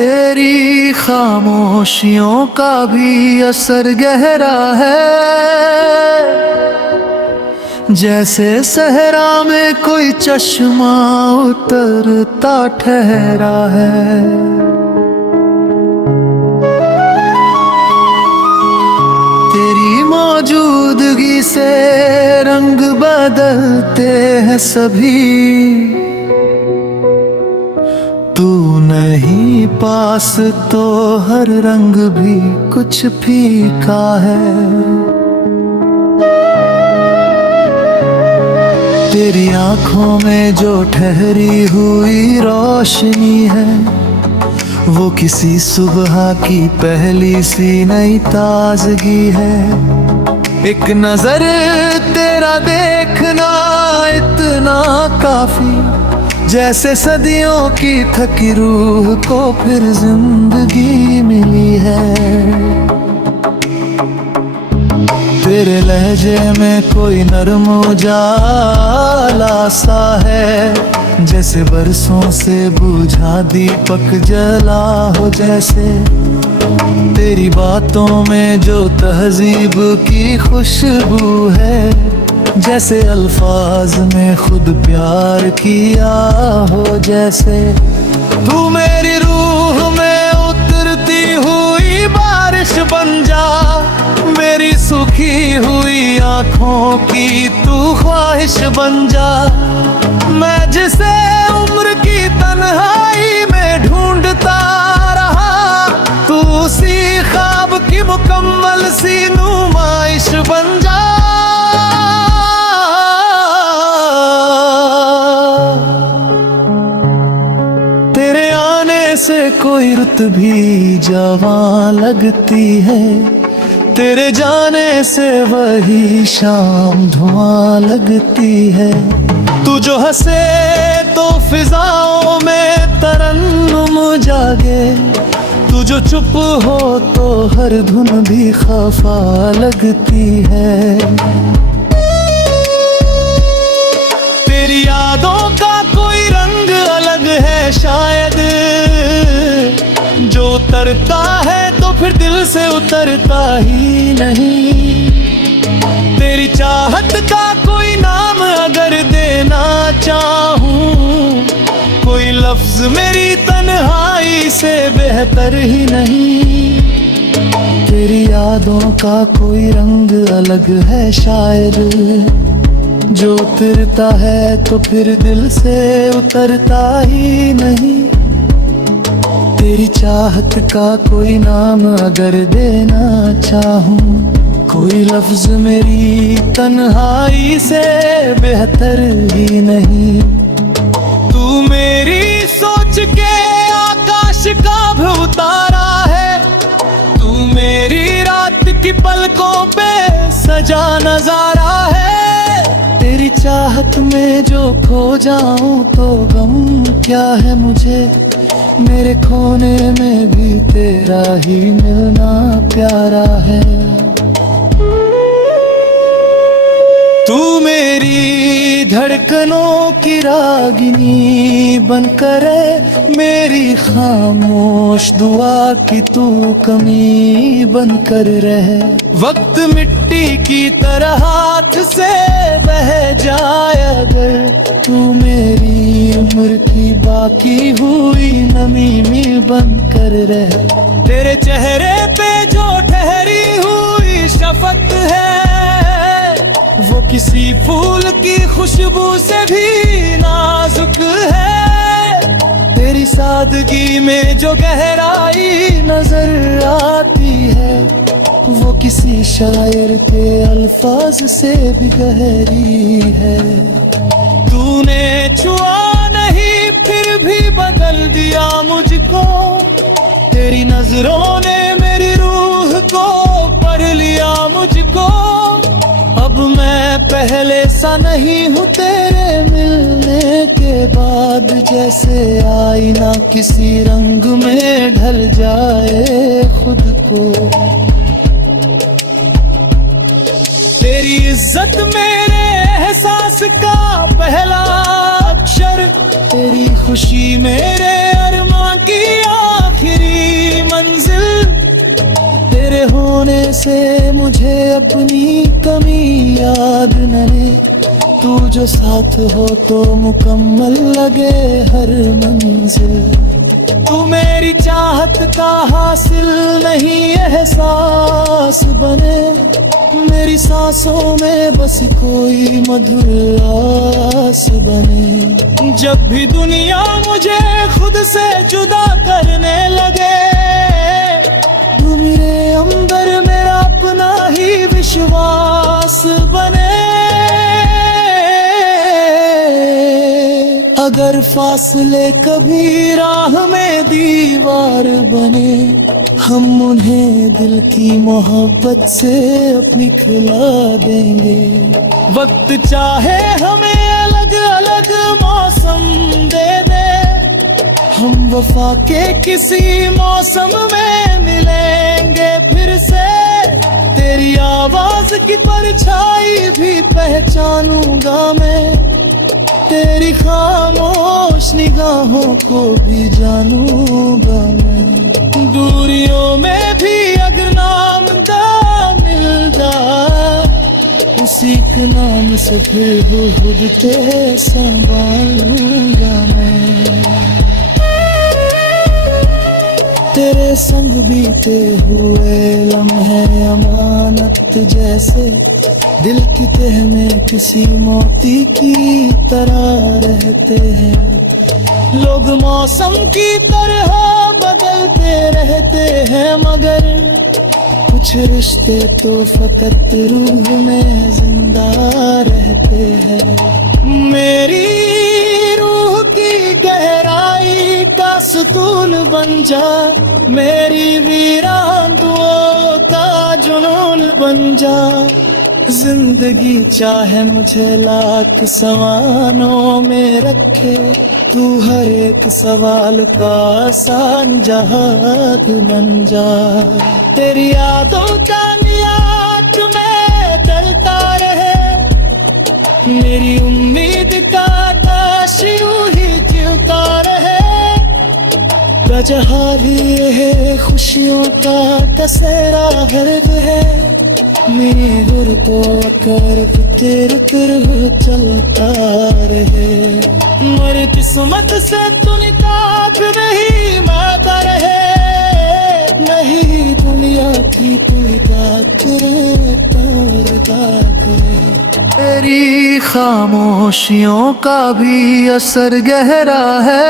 तेरी खामोशियों का भी असर गहरा है, जैसे सहरा में कोई चश्मा उतरता ठहरा है। तेरी मौजूदगी से रंग बदलते हैं सभी, तू नहीं पास तो हर रंग भी कुछ फीका है। तेरी आंखों में जो ठहरी हुई रोशनी है, वो किसी सुबह की पहली सी नई ताजगी है। एक नजर तेरा देखना इतना काफी, जैसे सदियों की थकी रूह को फिर जिंदगी मिली है। तेरे लहजे में कोई नरम उजाला सा है, जैसे बरसों से बुझा दीपक जला हो जैसे। तेरी बातों में जो तहजीब की खुशबू है, जैसे अल्फाज में खुद प्यार किया हो जैसे। तू मेरी रूह में उतरती हुई बारिश बन जा, मेरी सूखी हुई आंखों की तू ख्वाहिश बन जा। मैं जिसे उम्र की तन्हाई में ढूंढता रहा, तू उसी ख्वाब की मुकम्मल सी नुमाइश बन जा। तेरे आने से कोई रुत भी जवां लगती है, तेरे जाने से वही शाम धुआं लगती है। तू जो हंसे तो फिजाओं में तरन्नुम जागे, तू जो चुप हो तो हर धुन भी खफा लगती है। तेरी यादों का कोई रंग अलग है शायद, जो उतरता है तो फिर दिल से उतरता ही नहीं। तेरी चाहत का कोई नाम अगर देना चाहूं, कोई लफ्ज मेरी तन्हाई से बेहतर ही नहीं। तेरी यादों का कोई रंग अलग है शायद, जो उतरता है तो फिर दिल से उतरता ही नहीं। तेरी चाहत का कोई नाम अगर देना चाहूं, कोई लफ्ज मेरी तन्हाई से बेहतर ही नहीं। तू मेरी सोच के आकाश का भी उतारा है, तू मेरी रात की पलकों पे सजा नजारा है। तेरी चाहत में जो खो जाऊं तो गम क्या है मुझे, मेरे खोने में भी तेरा ही मिलना प्यारा है। तू मेरी धड़कनों की रागिनी बनकर मेरी खामोश दुआ की तू कमी बनकर रहे। वक्त मिट्टी की तरह हाथ से बह जाए अगर, तू मेरी उम्र की बाकी हुई नमी में बनकर रहे। तेरे चेहरे पे जो ठहरी हुई शफकत है, वो किसी फूल की खुशबू से भी नाजुक है। तेरी सादगी में जो गहराई नजर आती है, वो किसी शायर के अल्फाज से भी गहरी है। तूने छुआ नहीं फिर भी बदल दिया मुझको, तेरी नजरों ने मेरी रूह को पढ़ लिया मुझको। अब मैं पहले सा नहीं हूँ तेरे मिलने के बाद, जैसे आईना किसी रंग में ढल जाए खुद को। तेरी इज्जत मेरे एहसास का पहला अक्षर, तेरी खुशी मेरे अरमां की आखिरी से मुझे अपनी कमी याद न रहे। तू जो साथ हो तो मुकम्मल लगे हर मंजिल। तू मेरी चाहत का हासिल नहीं एहसास बने। मेरी सांसों में बस कोई मधुर आस बने। जब भी दुनिया मुझे खुद से जुदा करने लगे, तू मेरे अंदर मेरा अपना ही विश्वास बने। अगर फासले कभी राह में दीवार बने, हम उन्हें दिल की मोहब्बत से अपनी खिला देंगे। वक्त चाहे हमें अलग अलग मौसम दे दे, हम वफा के किसी मौसम में मिलेंगे फिर से। तेरी आवाज की परछाई भी पहचानूंगा मैं, तेरी खामोश निगाहों को भी जानूंगा मैं। दूरियों में भी अगर नाम दा मिलता, उसी के नाम से फिर खुद के संभालूंगा मैं। तेरे संग बीते हुए लम्हे अमानत जैसे, दिल की तह में किसी मोती की तरह रहते हैं। लोग मौसम की तरह बदलते रहते हैं, मगर कुछ रिश्ते तो फकत रूह में जिंदा रहते हैं। मेरी रूह की गहराई का सुकून बन जा, मेरी वीरान दुआओं का जुनून बन जा। जिंदगी चाहे मुझे लाख सवालों में रखे, तू हर एक सवाल का आसान जवाब बन जा। तेरी यादों का नियात में चलता रहे, मेरी उम्मीद का आकाश यूं ही खिलता रहे। बजहाली है खुशियों का कसेरा हर्ब है, मेरे गुर को कर तेरे तरह चलता रहे। मेरी किस्मत से तू निकात नहीं माता रहे, नहीं दुनिया की तुलगा करे तारदा करे। तेरी खामोशियों का भी असर गहरा है,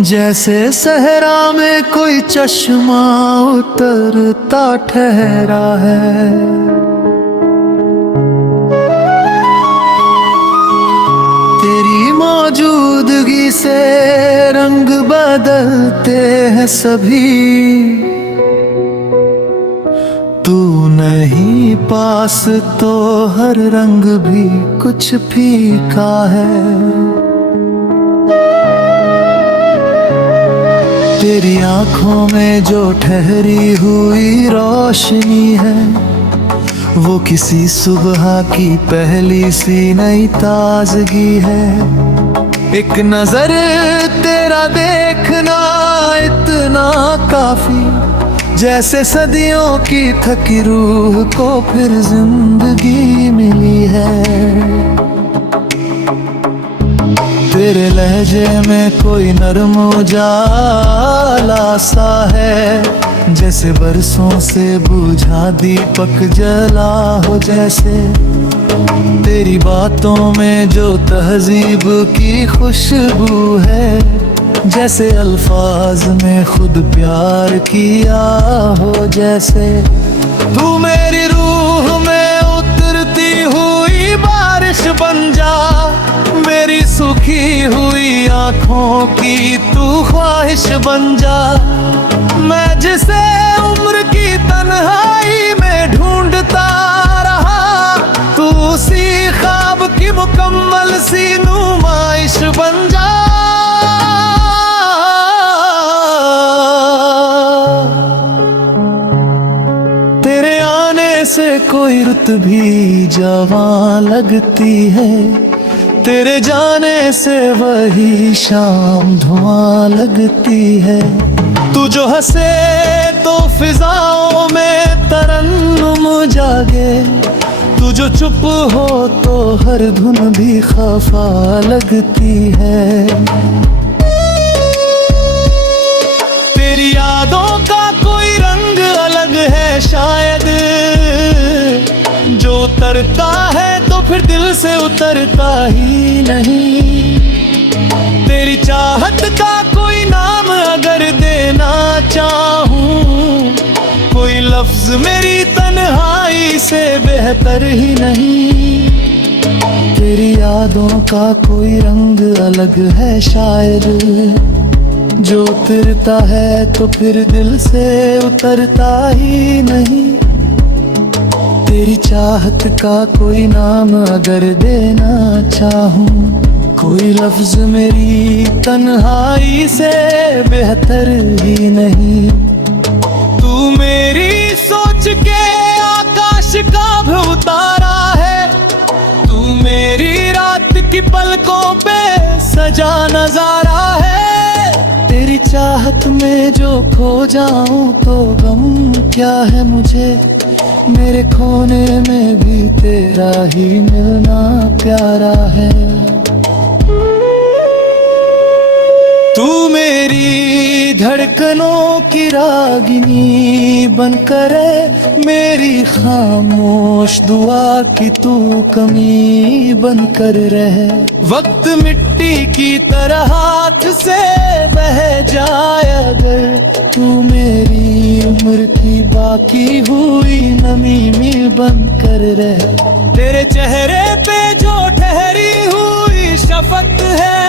जैसे सहरा में कोई चश्मा उतरता ठहरा है। तेरी मौजूदगी से रंग बदलते हैं सभी, तू नहीं पास तो हर रंग भी कुछ फीका है। तेरी आंखों में जो ठहरी हुई रोशनी है, वो किसी सुबह की पहली सी नई ताजगी है। एक नजर तेरा देखना इतना काफी, जैसे सदियों की थकी रूह को फिर जिंदगी मिली है। तेरे लहजे में कोई नरम उजाला सा है, जैसे बरसों से बुझा दीपक जला हो जैसे। तेरी बातों में जो तहजीब की खुशबू है, जैसे अल्फाज में खुद प्यार किया हो जैसे। तू मेरी रूह में उतरती हुई बारिश बन जा, मेरी सूखी हुई आंखों की तू ख्वाहिश बन जा। मैं जिसे उम्र की तन्हाई में ढूंढता रहा, तू उसी ख्वाब की मुकम्मल सी नुमाइश बन जा। तेरे आने से कोई रुत भी जवां लगती है, तेरे जाने से वही शाम धुआं लगती है। तू जो हंसे तो फिजाओं में तरन्नुम जागे, तू जो चुप हो तो हर धुन भी खफा लगती है। तेरी यादों का कोई रंग अलग है शायद, जो उतरता है तो फिर दिल से उतरता ही नहीं। तेरी चाहत का कोई नाम अगर देना चाहूं, कोई लफ्ज मेरी तन्हाई से बेहतर ही नहीं। तेरी यादों का कोई रंग अलग है शायद, जो उतरता है तो फिर दिल से उतरता ही नहीं। तेरी चाहत का कोई नाम अगर देना चाहूं, कोई लफ्ज मेरी तन्हाई से बेहतर ही नहीं। तू मेरी सोच के आकाश का भी उतारा है, तू मेरी रात की पलकों पे सजा नजारा है। तेरी चाहत में जो खो जाऊं तो गम क्या है मुझे, मेरे खोने में भी तेरा ही मिलना प्यारा है। तू मेरी धड़कनों की रागिनी बनकर मेरी खामोश दुआ की तू कमी बनकर रहे। वक्त मिट्टी की तरह हाथ से बह जाए अगर, तू मेरी उम्र की बाकी हुई नमी में बनकर रहे। तेरे चेहरे पे जो ठहरी हुई शफकत है,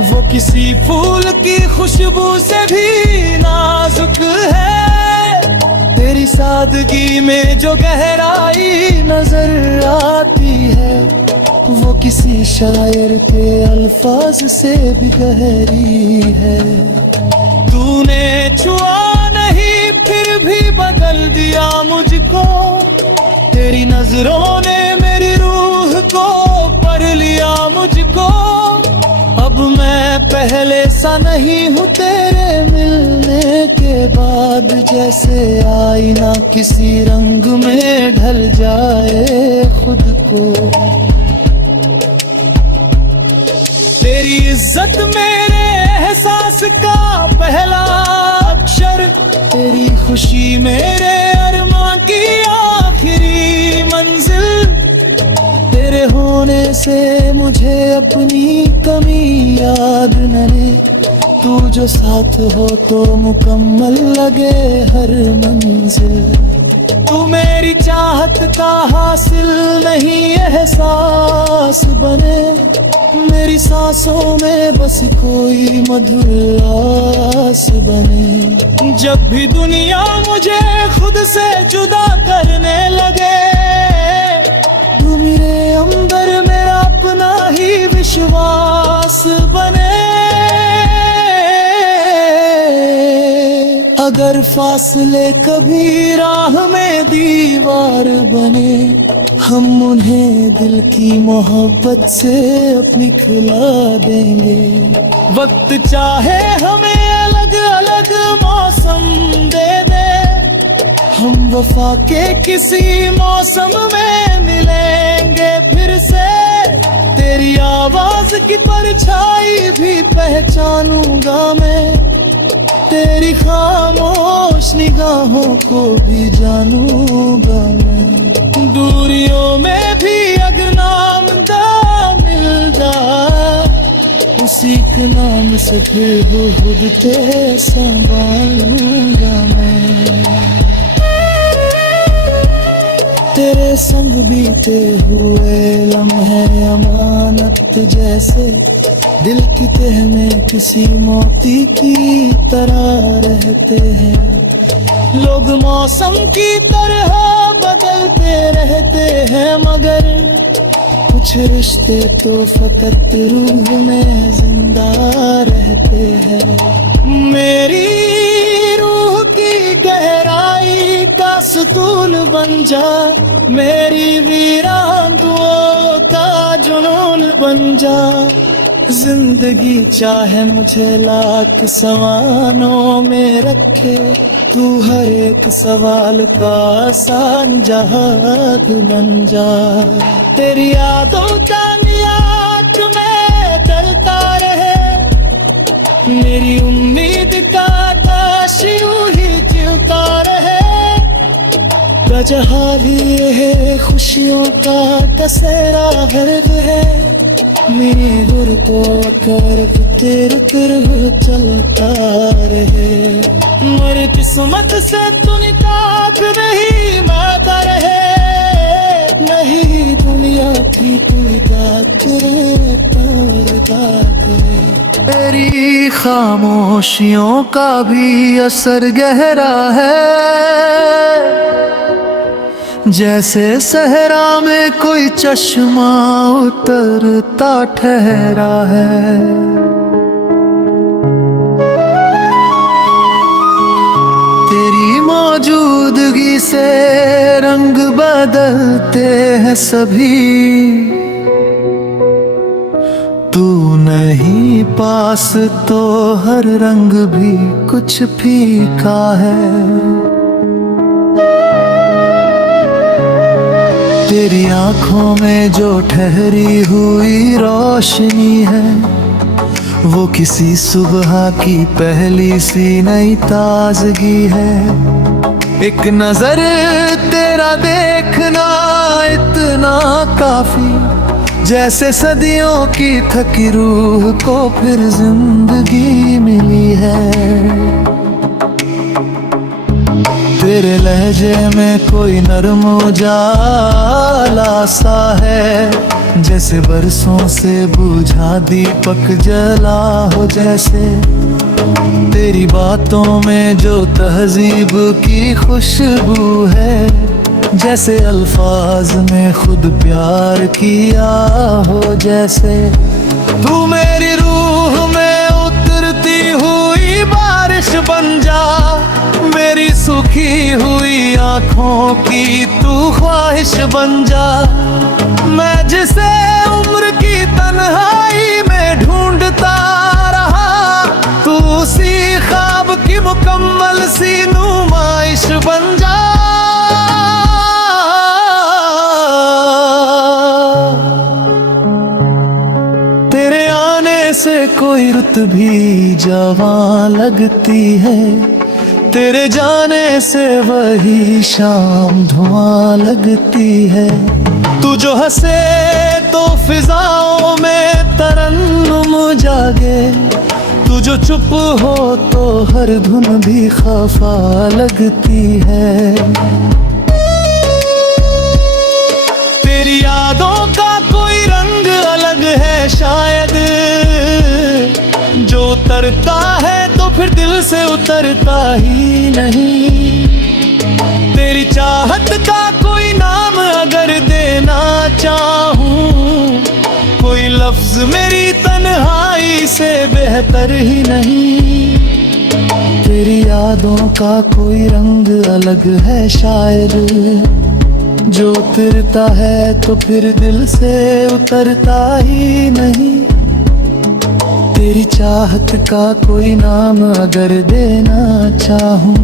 वो किसी फूल की खुशबू से भी नाजुक है। तेरी सादगी में जो गहराई नजर आती है, वो किसी शायर के अल्फाज से भी गहरी है। तूने छुआ नहीं फिर भी बदल दिया मुझको, तेरी नजरों ने मेरी रूह को पढ़ लिया मुझको। अब मैं पहले सा नहीं हूँ तेरे मिलने के बाद, जैसे आईना किसी रंग में ढल जाए खुद को। तेरी इज्जत मेरे एहसास का पहला अक्षर, तेरी खुशी मेरे अरमां की आखिरी मंजिल। तेरे होने से मुझे अपनी कमी याद न रहे, तू जो साथ हो तो मुकम्मल लगे हर मंजिल। तू मेरी चाहत का हासिल नहीं एहसास बने, मेरी सांसों में बस कोई मधुर आस बने। जब भी दुनिया मुझे खुद से जुदा करने लगे, तू मेरे अंदर मेरा अपना ही विश्वास बने। अगर फासले कभी राह में दीवार बने, हम उन्हें दिल की मोहब्बत से अपनी खिला देंगे। वक्त चाहे हमें अलग अलग मौसम दे दे, हम वफा के किसी मौसम में मिलेंगे फिर से। तेरी आवाज की परछाई भी पहचानूंगा मैं, तेरी खामोश निगाहों को भी जानूंगा मैं। दूरियों में भी अगर नाम दा मिल जा, उसी के नाम से फिर खुद ते संभालूंगा मैं। तेरे संग बीते हुए लम्हे अमानत जैसे, दिल की तह में किसी मोती की तरह रहते हैं। लोग मौसम की तरह बदलते रहते हैं, मगर कुछ रिश्ते तो फकत रूह में जिंदा रहते हैं। मेरी रूह की गहराई का सुतून बन जा, मेरी वीरान दुआओं का जुनून बन जा। जिंदगी चाहे मुझे लाख सवालों में रखे, तू हर एक सवाल का आसान जवाब बन जा। तेरी यादों का मियाद में चलता रहे, मेरी उम्मीद का आकाश यूं ही जलता रहे। बजहाली है खुशियों का कसेरा हर्द है, मेरी गुर को कर तेरे तरफ चलता रहे। मेरी किस्मत से तू निकाल नहीं माता रहे, नहीं दुनिया की तू तेरे प्यार का करे। तेरी खामोशियों का भी असर गहरा है, जैसे सहरा में कोई चश्मा उतरता ठहरा है। तेरी मौजूदगी से रंग बदलते हैं सभी, तू नहीं पास तो हर रंग भी कुछ फीका है। तेरी आंखों में जो ठहरी हुई रोशनी है, वो किसी सुबह की पहली सी नई ताजगी है। एक नजर तेरा देखना इतना काफी, जैसे सदियों की थकी रूह को फिर जिंदगी मिली है। तेरे लहजे में कोई नरम उजाला सा है, जैसे बरसों से बुझा दीपक जला हो। जैसे तेरी बातों में जो तहजीब की खुशबू है, जैसे अल्फाज में खुद प्यार किया हो। जैसे तू मेरी रूह में उतरती हुई बारिश बन जा, मेरी सूखी हुई आंखों की तू ख्वाहिश बन जा। मैं जिसे उम्र की तन्हाई में ढूंढता रहा, तू उसी ख्वाब की मुकम्मल सी नुमाइश बन जा। तेरे आने से कोई रुत भी जवां लगती है, तेरे जाने से वही शाम धुआं लगती है। तू जो हंसे तो फिजाओं में तरन्नुम जागे, तू जो चुप हो तो हर धुन भी खफा लगती है। तेरी यादों का कोई रंग अलग है शायद, जो उतरता है तो फिर दिल से उतरता ही नहीं। तेरी चाहत का कोई नाम अगर देना चाहूं, कोई लफ्ज मेरी तन्हाई से बेहतर ही नहीं। तेरी यादों का कोई रंग अलग है शायद, जो उतरता है तो फिर दिल से उतरता ही नहीं। तेरी चाहत का कोई नाम अगर देना चाहूं,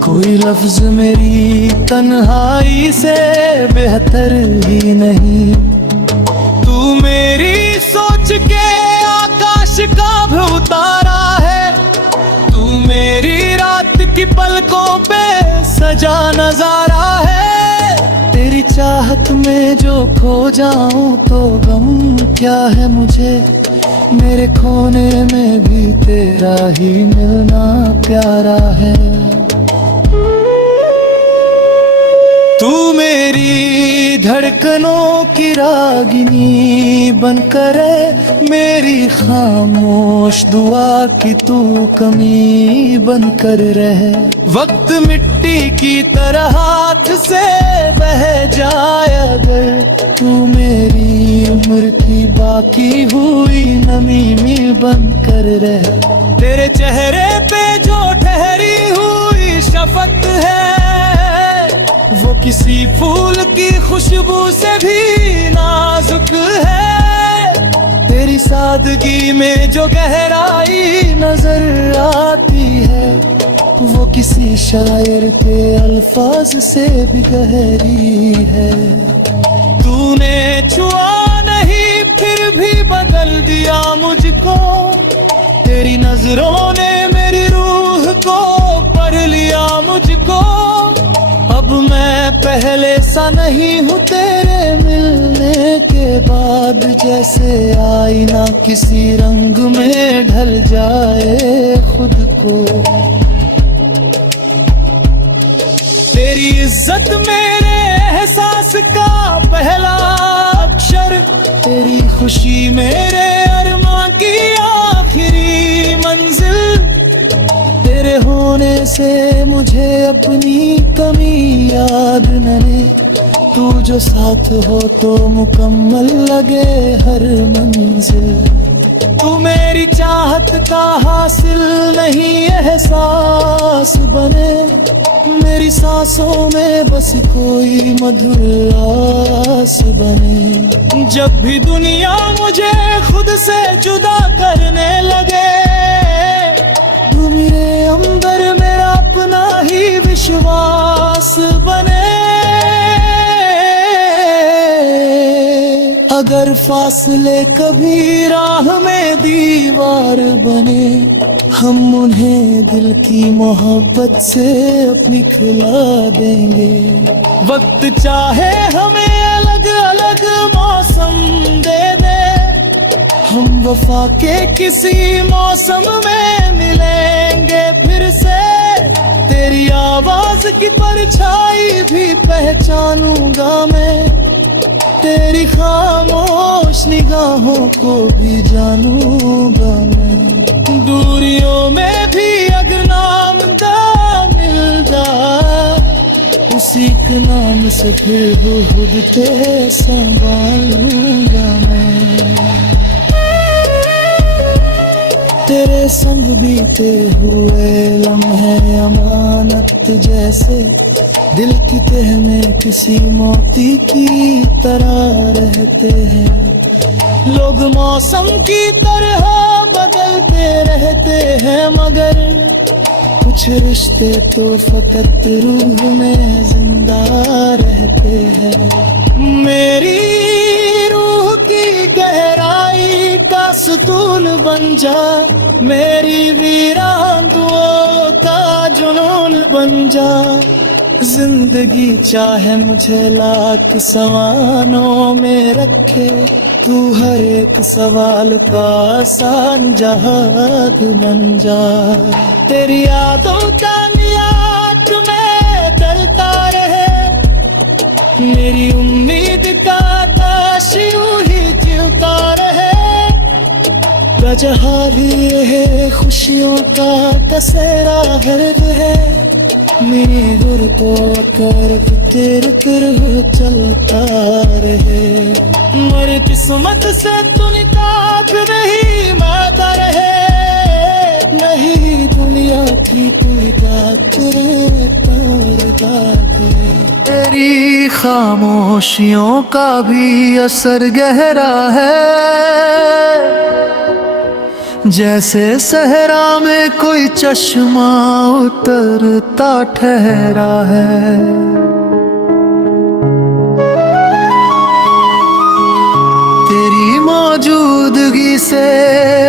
कोई लफ्ज मेरी तन्हाई से बेहतर ही नहीं। तू मेरी सोच के आकाश का भी उतारा है, तू मेरी रात की पलकों पे सजा नजारा है। तेरी चाहत में जो खो जाऊं तो गम क्या है मुझे, मेरे खोने में भी तेरा ही मिलना प्यारा है। तू मेरी धड़कनों की रागिनी बनकर मेरी खामोश दुआ की तू कमी बनकर रहे। वक्त मिट्टी की तरह हाथ से बह जाए अगर, तू मेरी उम्र की बाकी हुई नमी में बनकर रहे। तेरे चेहरे पे जो ठहरी हुई शफकत है, वो किसी फूल की खुशबू से भी नाजुक है। तेरी सादगी जिंदगी में जो गहराई नजर आती है वो किसी शायर के अल्फाज से भी गहरी है। तूने छुआ नहीं फिर भी बदल दिया मुझको, तेरी नजरों ने मेरी रूह को पढ़ लिया मुझको। अब मैं पहले सा नहीं हूँ तेरे मिलने के बाद, जैसे आईना किसी रंग में ढल जाए खुद को। तेरी इज्जत मेरे एहसास का पहला अक्षर, तेरी खुशी मेरे अरमां की आखिरी मंजिल। तेरे होने से मुझे अपनी कमी याद न रहे, तू जो साथ हो तो मुकम्मल लगे हर मंजिल। तू मेरी चाहत का हासिल नहीं एहसास बने, मेरी सांसों में बस कोई मधुर आस बने। जब भी दुनिया मुझे खुद से जुदा करने लगे, तू मेरे अंदर मेरा अपना ही विश्वास बने। अगर फासले कभी राह में दीवार बने, हम उन्हें दिल की मोहब्बत से अपनी खिला देंगे। वक्त चाहे हमें अलग अलग मौसम दे दे, हम वफा के किसी मौसम में मिलेंगे फिर से। तेरी आवाज की परछाई भी पहचानूंगा मैं, तेरी खामोश निगाहों को भी जानूंगा मैं। दूरियों में भी अगर नाम दा मिलदा, उसी के नाम से फिर खुद के संभालूंगा मैं। तेरे संग बीते हुए लम्हे अमानत जैसे, दिल की तह में किसी मोती की तरह रहते हैं। लोग मौसम की तरह बदलते रहते हैं, मगर कुछ रिश्ते तो फकत रूह में जिंदा रहते हैं। मेरी रूह की गहराई का सुतून बन जा, मेरी वीरान दुआओं का जुनून बन जा। जिंदगी चाहे मुझे लाख सवालों में रखे, तू हर एक सवाल का आसान जवाब बन जा। तेरी यादों का नियात में चलता रहे, मेरी उम्मीद का आकाश यूं ही जीता रहे। बजहाली है खुशियों का कसेरा हर्द है, मेरे गुर को कर तेरे तरह चलता रहे। मर किस्मत से तू निकात नहीं माता रहे, नहीं दुनिया की पूजा करे तेरी खामोशियों का भी असर गहरा है, जैसे सहरा में कोई चश्मा उतरता ठहरा है। तेरी मौजूदगी से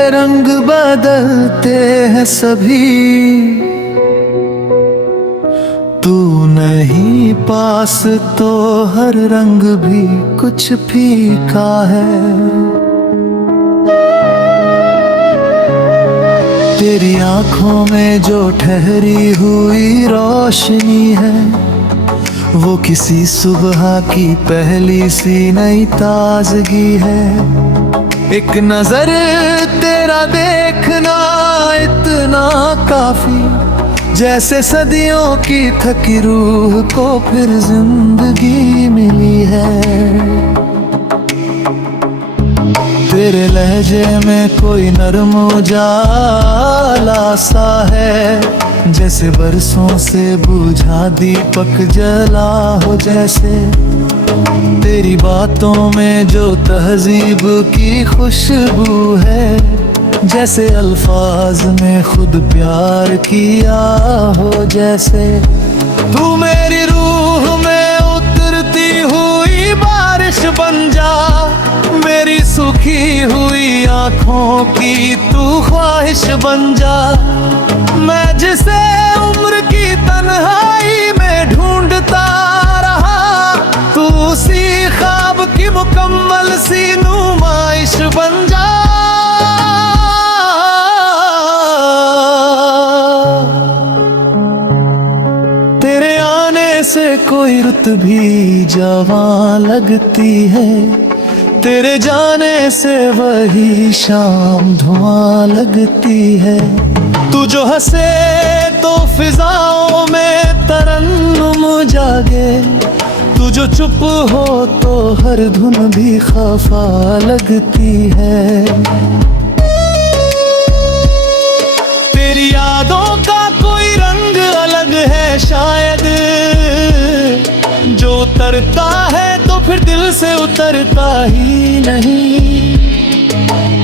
रंग बदलते हैं सभी, तू नहीं पास तो हर रंग भी कुछ फीका है। तेरी आंखों में जो ठहरी हुई रोशनी है, वो किसी सुबह की पहली सी नई ताजगी है। एक नजर तेरा देखना इतना काफी, जैसे सदियों की थकी रूह को फिर जिंदगी मिली है। तेरे लहजे में कोई नरम उजाला सा है, जैसे बरसों से बुझा दीपक जला हो। जैसे तेरी बातों में जो तहजीब की खुशबू है, जैसे अल्फाज में खुद प्यार किया हो। जैसे तू मेरी रूह में उतरती हुई बारिश बन जा, मेरी सुखी हुई आंखों की तू ख्वाहिश बन जा। मैं जिसे उम्र की तन्हाई में ढूंढता रहा, तू उसी ख्वाब की मुकम्मल सी नुमाइश बन जा। तेरे आने से कोई रुत भी जवां लगती है, तेरे जाने से वही शाम धुआं लगती है। तू जो हंसे तो फिजाओं में तरन्नुम जागे, तू जो चुप हो तो हर धुन भी खफा लगती है। तेरी यादों का कोई रंग अलग है शायद, जो उतरता है तो फिर दिल से उतरता ही नहीं।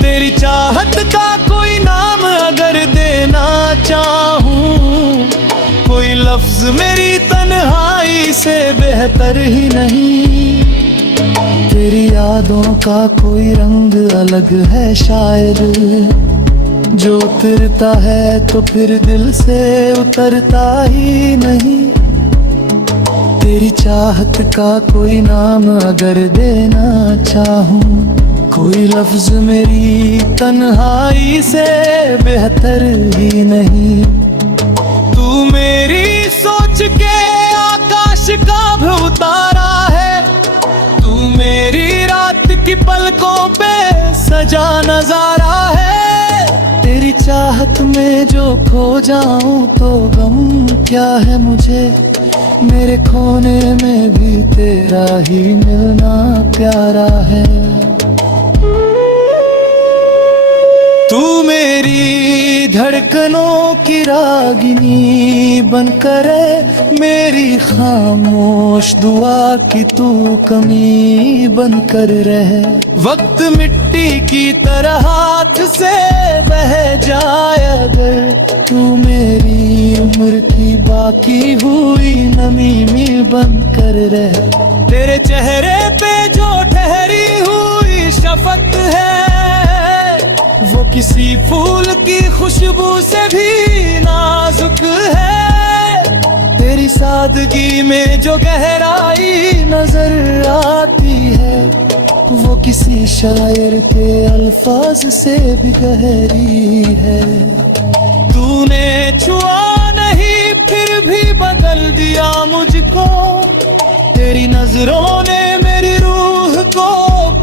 तेरी चाहत का कोई नाम अगर देना चाहूं, कोई लफ्ज मेरी तन्हाई से बेहतर ही नहीं। तेरी यादों का कोई रंग अलग है शायद, जो उतरता है तो फिर दिल से उतरता ही नहीं। तेरी चाहत का कोई नाम अगर देना चाहूं, कोई लफ्ज मेरी तन्हाई से बेहतर ही नहीं। तू मेरी सोच के आकाश का भी उतारा है, तू मेरी रात की पलकों पे सजा नजारा है। तेरी चाहत में जो खो जाऊं तो गम क्या है मुझे, मेरे खोने में भी तेरा ही मिलना प्यारा है। तू मेरी धड़कनों की रागिनी बनकर मेरी खामोश दुआ की तू कमी बनकर रहे। वक्त मिट्टी की तरह हाथ से बह जाए अगर, तू मेरी उम्र की बाकी हुई नमी में बनकर रहे। तेरे चेहरे पे जो ठहरी हुई शफकत है, वो किसी फूल की खुशबू से भी नाजुक है। तेरी सादगी में जो गहराई नजर आती है, वो किसी शायर के अल्फाज से भी गहरी है। तूने छुआ नहीं फिर भी बदल दिया मुझको, तेरी नजरों ने मेरी रूह को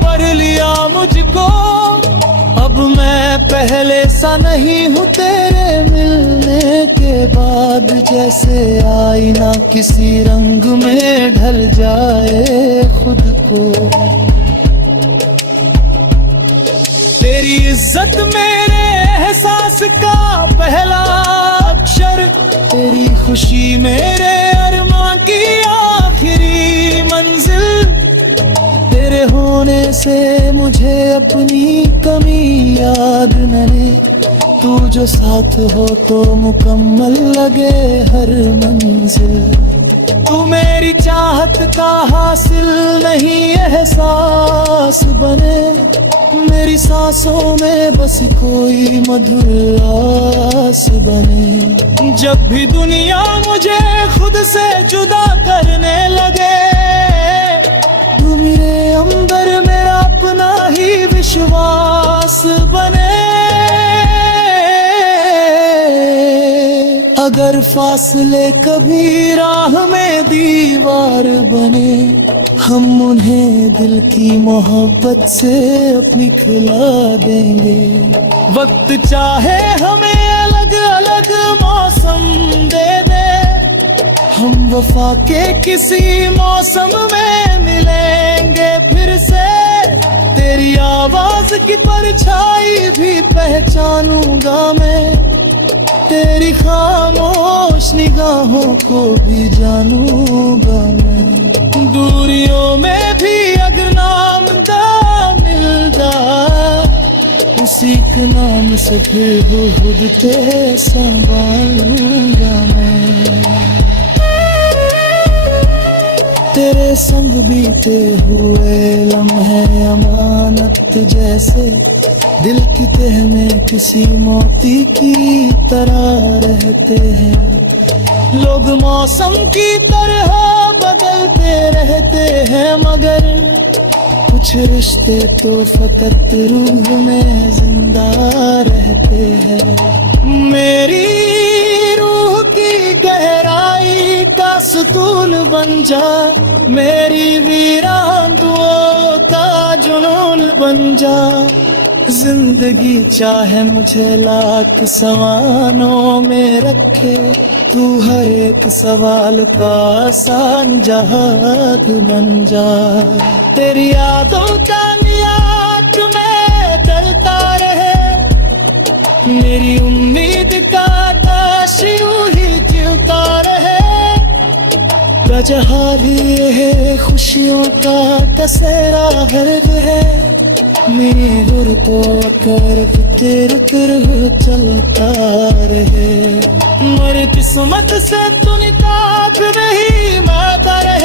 पढ़ लिया मुझको। अब मैं पहले सा नहीं हूँ तेरे मिलने के बाद, जैसे आईना किसी रंग में ढल जाए खुद को। तेरी इज्जत मेरे एहसास का पहला अक्षर, तेरी खुशी मेरे अरमां की आखिरी मंजिल। तेरे होने से मुझे अपनी कमी याद न रहे, तू जो साथ हो तो मुकम्मल लगे हर मंजिल। तू मेरी चाहत का हासिल नहीं एहसास बने, मेरी सांसों में बस कोई मधुर आस बने। जब भी दुनिया मुझे खुद से जुदा करने लगे, तू मेरे अंदर मेरा अपना ही विश्वास बने। अगर फासले कभी राह में दीवार बने, हम उन्हें दिल की मोहब्बत से अपनी खिला देंगे। वक्त चाहे हमें अलग अलग मौसम दे दे, हम वफा के किसी मौसम में मिलेंगे फिर से। तेरी आवाज की परछाई भी पहचानूंगा मैं, तेरी खामोश निगाहों को भी जानूंगा मैं। दूरियों में भी अगर नाम दा मिलदा, उसी के नाम से फिर खुद ते संभालूंगा मैं। तेरे संग बीते हुए लम्हे अमानत जैसे, दिल की तह में किसी मोती की तरह रहते हैं। लोग मौसम की तरह बदलते रहते हैं, मगर कुछ रिश्ते तो फकत रूह में जिंदा रहते हैं। मेरी रूह की गहराई का सुकून बन जा, मेरी वीरान दुआओं का जुनून बन जा। जिंदगी चाहे मुझे लाख सवालों में रखे, तू हर एक सवाल का आसान जवाब बन जा। तेरी यादों का नियात में डरता रहे, मेरी उम्मीद का आकाश यूं ही जीता रहे। बजहाली है खुशियों का कसेरा हर्द है, मेरी गुर को कर तेरे तरह चलता रहे। मर किस्मत से तू निकाब नहीं माता रहे,